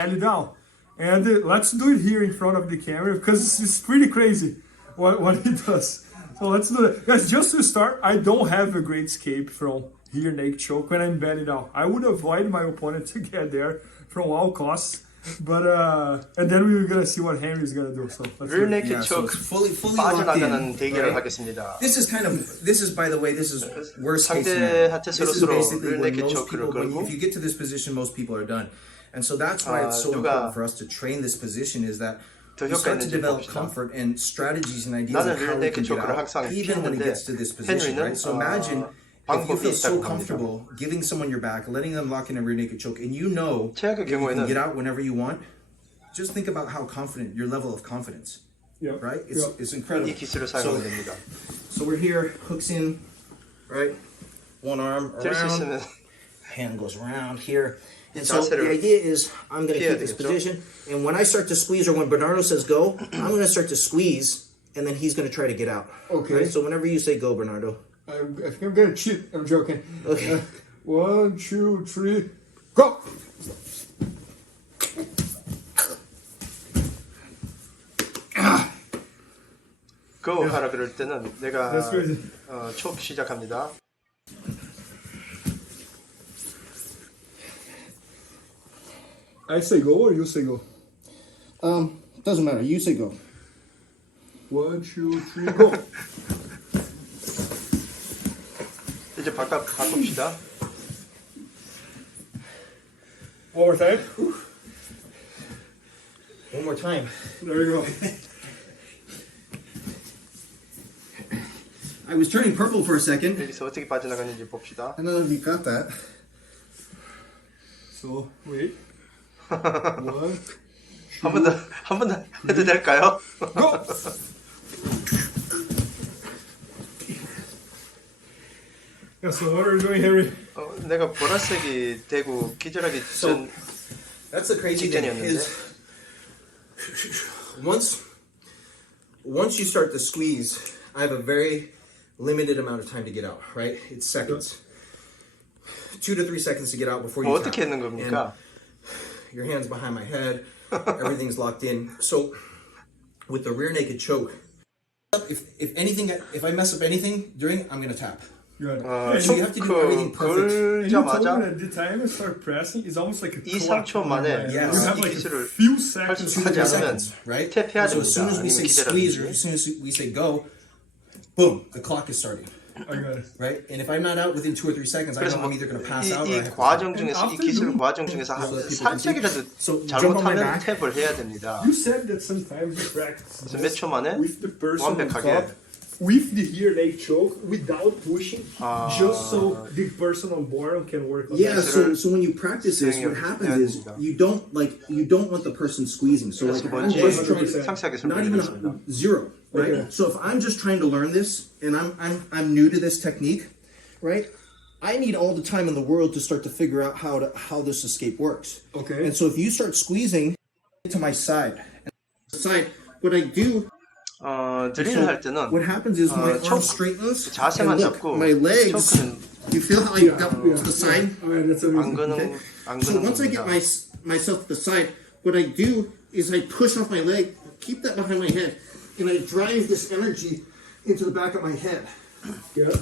belly down. And let's do it here in front of the camera because it's pretty crazy what he does. So let's do it. Guys, just to start, I don't have a great escape from rear naked choke when I'm belly down. I would avoid my opponent to get there from all costs. But and then we're gonna see what Henry's gonna do. So rear naked choke fully locked in. 대결을 하겠습니다. This is by the way, this is worst case 상대 scenario. 하체 This is 스스로 basically rear when naked most choke를 people, 걸고 if you get to this position, most people are done. And so that's why it's so important for us to train this position is that you start to develop comfort and strategies and ideas of how we can get out, even when it gets to this position, right? So imagine if you feel so comfortable giving someone your back, letting them lock in a rear naked choke, and you know you can get out whenever you want, just think about how confident, your level of confidence, right? It's incredible. 이 기술을 사용하면 됩니다. So we're here, hooks in, right? One arm 들 수 around, 있으면 hand goes around here. And so the idea is I'm going to keep this position, and when I start to squeeze, or when Bernardo says go, I'm going to start to squeeze, and then he's going to try to get out. Okay. Right? So whenever you say go, Bernardo. I think I'm gonna cheat. I'm joking. Okay. 1, 2, 3, go! go 하라 그럴 때는 내가 That's crazy. 초크 시작합니다. I say go or you say go? Doesn't matter. You say go. 1, 2, 3, go! 이제 바꿉시다. One more time. One more time. There you go. I was turning purple for a second. 여기서 어떻게 빠져나가는지 봅시다. I don't know if you got that. So wait. 1. 한 번 더 해도 될까요? Go! Yeah, so what are you doing, Henry? 내가 보라색이 되고 기절하기 전 That's the crazy thing 직전이었는데. is once you start to squeeze, I have a very limited amount of time to get out, right? It's seconds. 2 to 3 seconds to get out before you tap. 어떻게 했는 겁니까? And your hands behind my head, everything's locked in. So with the rear naked choke, if I mess up anything during, I'm gonna tap. Good. So you have to do everything perfect. And you told 걸자마자 me that the time you start pressing is almost like a 2, clock. 3초 만에 Yes. You have 이 like a 기술을 few 할 seconds. 수 하지 않으면 Right? 탭해야 So as soon as 됩니다. we say 아니면 squeeze or 기절하든지. as soon as we say go, boom, the clock is starting. I got it. Right? And if I'm not out within 2 or 3 seconds, I 그래서 know I'm either going to pass out or I 이 have to 과정 중에서 이 기술 과정 중에서 So that people can 살짝이라도 So jump on my 잘못하면 back. 탭을 해야 됩니다. You said that sometimes you practice 그래서 몇 초 만에 with the person on 완벽하게 top, with the rear leg choke, without pushing, just so the person on bottom can work on Yeah, that. so when you practice this, what happens is you don't want the person squeezing. So like if I'm 뭔지 just trying, 상세하게 not even 설명드리겠습니다. zero, right? Okay. So if I'm just trying to learn this and I'm new to this technique, right? I need all the time in the world to start to figure out how this escape works. Okay. And so if you start squeezing to my side, what I do. 드릴을 할 때는 What happens is my arm choke straightens, 자세만 and look, 잡고 my legs. 초크는 You feel how I got to the side? Alright, that's 안 amazing. 거는 안 So 거는 once I get myself to the side, what I do is I push off my leg, keep that behind my head, and I drive this energy into the back of my head. Yeah.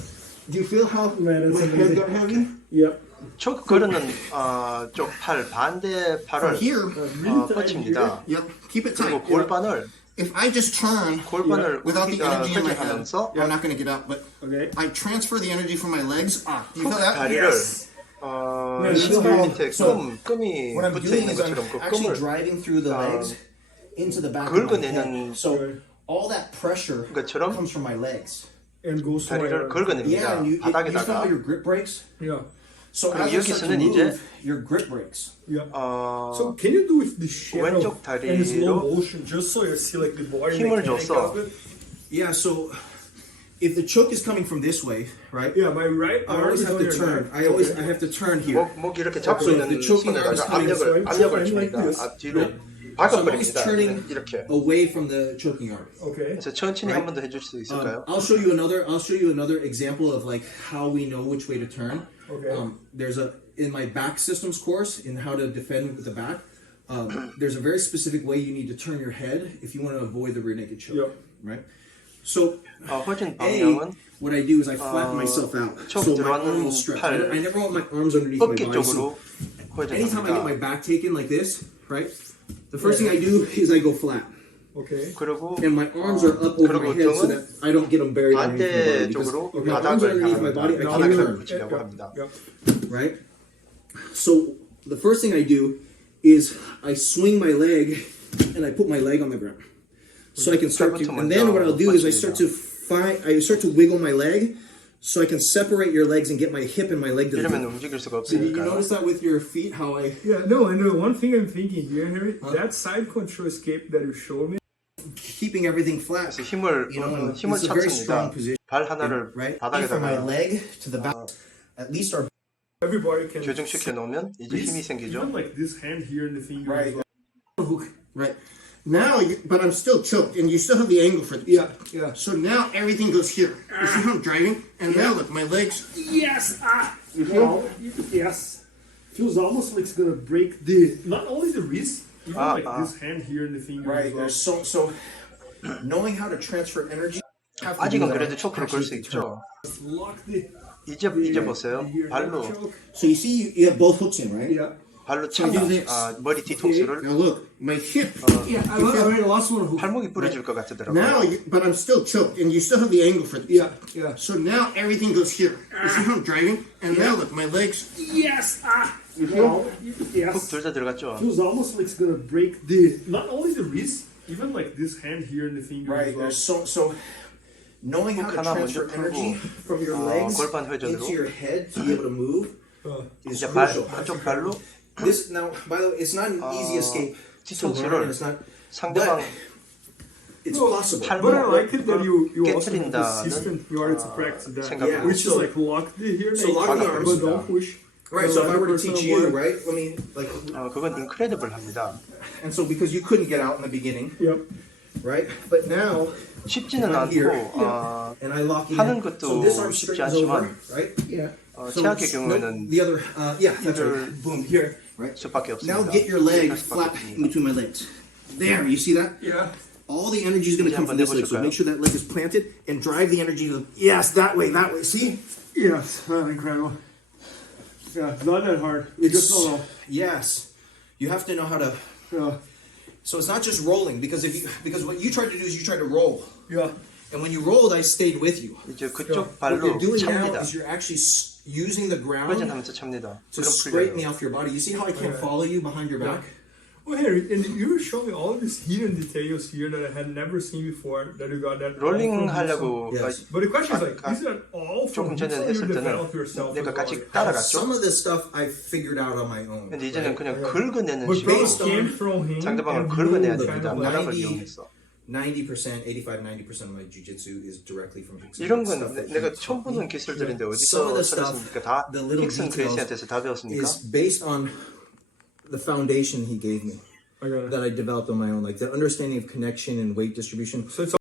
Do you feel how Man, my that's head amazing. got heavy? Yep. 초크 거르는 쪽 팔 반대 팔을 Here. 뻗칩니다. Yep. Keep it 그리고 tight. 골반을 If I just turn 골반을 without the energy in my head, 회전하면서 I'm not going to get out. But Okay. I transfer the energy from my legs. Do you feel that? 다리를 밑에 끔이 What I'm 붙어 doing 있는 is I'm 것처럼 그 actually 끔을 driving through the legs into the back of my 긁어내는 head. So all that pressure 것처럼 comes from my legs. And go 다리를 somewhere. 긁어냅니다. Yeah, and you feel 바닥에다가 how your grip breaks? Yeah. So 그리고 as you start to 여기서는 이제 move, your grip breaks. Yeah. So can you do with the shadow 왼쪽 and slow 다리로 motion just so you see like the body 힘을 mechanic 줘서 of it? Yeah, so if the choke is coming from this way, right? Yeah, my right I arm always is have on to your turn. back. I have to turn here. 목 이렇게 잡고 So 있는 the choking arm is 손에다가 coming, so I'm 압력을 trying like 줍니다. this. 뒤로 So I'm always 바꿔버립니다. turning 이렇게. away from the choking arm. Okay. 그래서 천천히 한 번 더 해줄 수 있을까요? I'll show you another example of like how we know which way to turn. Okay. There's in my back systems course in how to defend with the back. there's a very specific way you need to turn your head if you want to avoid the rear naked choke. Yep. Right? So, 허진 방향은 what I do is I flatten myself out. 촉 So my arm 들어가는 will stretch. 팔 I never want my arms underneath my 어깨 body. 쪽으로 So anytime I get my 회전합니다. back taken like this, right? The first thing I do is I go flat. Okay. 그리고 And my arms are up over my head so that I don't get them buried underneath my body. Because 반대쪽으로 if my arms are 바닥을 underneath my body, I can't 바닥을 turn. 붙이려고 합니다. Right? So the first thing I do is I swing my leg and I put my leg on the ground. So I can start to, and then what I'll do is I start to wiggle my leg so I can separate your legs and get my hip and my leg to the 이러면 ground. 움직일 수가 So you 없으니까. notice that with your feet, how I... Yeah, no, and the one thing I'm thinking here, Harry, that side control escape that you showed me. Keeping everything flat. 그래서 힘을 힘을 it's a very strong 찾습니다. position. 발 하나를 Right? And from my 바닥에다가 leg to the back, at least our... Everybody can 교정시켜 놓으면 이제 힘이 생기죠. even like this hand here in the finger. Right. as well. Right. Now, but I'm still choked, and you still have the angle for this. Yeah, yeah. So now everything goes here. You see how I'm driving? And now look, my legs. Yes. Yes. Feels almost like it's gonna break the not only the wrist, even like this hand here in the finger. Right. As well. There's so knowing how to transfer energy. 아직은 그래도 초크를 걸 수 있죠. Lock the. 이제 보세요. 발로 So you see, you have both hooks in, right? Yeah. 발로 So do this. 머리 뒤통수를 Now look, my hip. Yeah, I lost one. 팔목이 부러질 것 같더라고요. Now, but I'm still choked, and you still have the angle for this. Yeah, yeah. So now everything goes here. You see how I'm driving? And now look, my legs. Yes. 훅 Yes. 둘 다 들어갔죠. Feels almost like it's gonna break the not only the wrist, even like this hand here in the finger. Right. As well. There's so knowing how to 하나 transfer 먼저 energy 풀고, from your legs 골반 회전으로. into your head to be able to move is 이제 발 crucial. 한쪽 발로 This now, by the way, it's not an easy escape to learn. And it's not. 상대방 It's possible. But I like it that you also have 깨트린다는 the system you are to practice that, 생각을 which is like lock the here, So lock the arms. but don't push. Right. So if I were to teach you, right? Let me like. 그건 인크레디블합니다. And so because you couldn't get out in the beginning, Yep. right? But now. 쉽지는 I'm here. 않고 And I lock in. 하는 것도 So this arm 쉽지 straightens over, 않지만 right? Yeah. 최악의 경우에는 the other, that's right. Boom here, right? 수밖에 Now 없습니다. get your leg flat in between my legs. There, you see that? Yeah. All the energy is going to come from this leg, so make sure that leg is planted and drive the energy to the, yes, that way. See? Yes. Incredible. Yeah, it's not that hard. You just don't know. Yes. You have to know how to, Yeah. so it's not just rolling, because what you tried to do is you tried to roll. Yeah. And when you rolled, I stayed with you. 이제 그쪽 What 발로 you're doing now 찹니다. is you're actually using the ground 회전하면서 찹니다. to 그럼 straighten me 풀려요. off your body. You see how I can't follow you behind your back? Well, Harry, and you were showing me all these hidden details here that I had never seen before. That you got that. all 롤링 from 하려고 Yes. But the question is like, is that all from 조금 전에 you 했을 때는 develop yourself? 내가 as 같이 well? 따라갔죠. Some of this stuff I figured out on my own. 근데 이제는 right? 그냥 긁어내는 But 식으로 based came from him. 상대방을 and 긁어내야 you 됩니다. kind of like- 바닥을 90, 이용해서. 90%, 85, 90% of my jiu-jitsu is directly from Hickson. 이런 건 Stuff that 내가 he 처음 taught 보는 me. 기술들인데 Some of 어디서 the stuff, 찾았습니까? 다 the little 힉슨 details 그레이시한테서 다 배웠습니까? is based on the foundation he gave me I got it. that I developed on my own, like the understanding of connection and weight distribution. So it's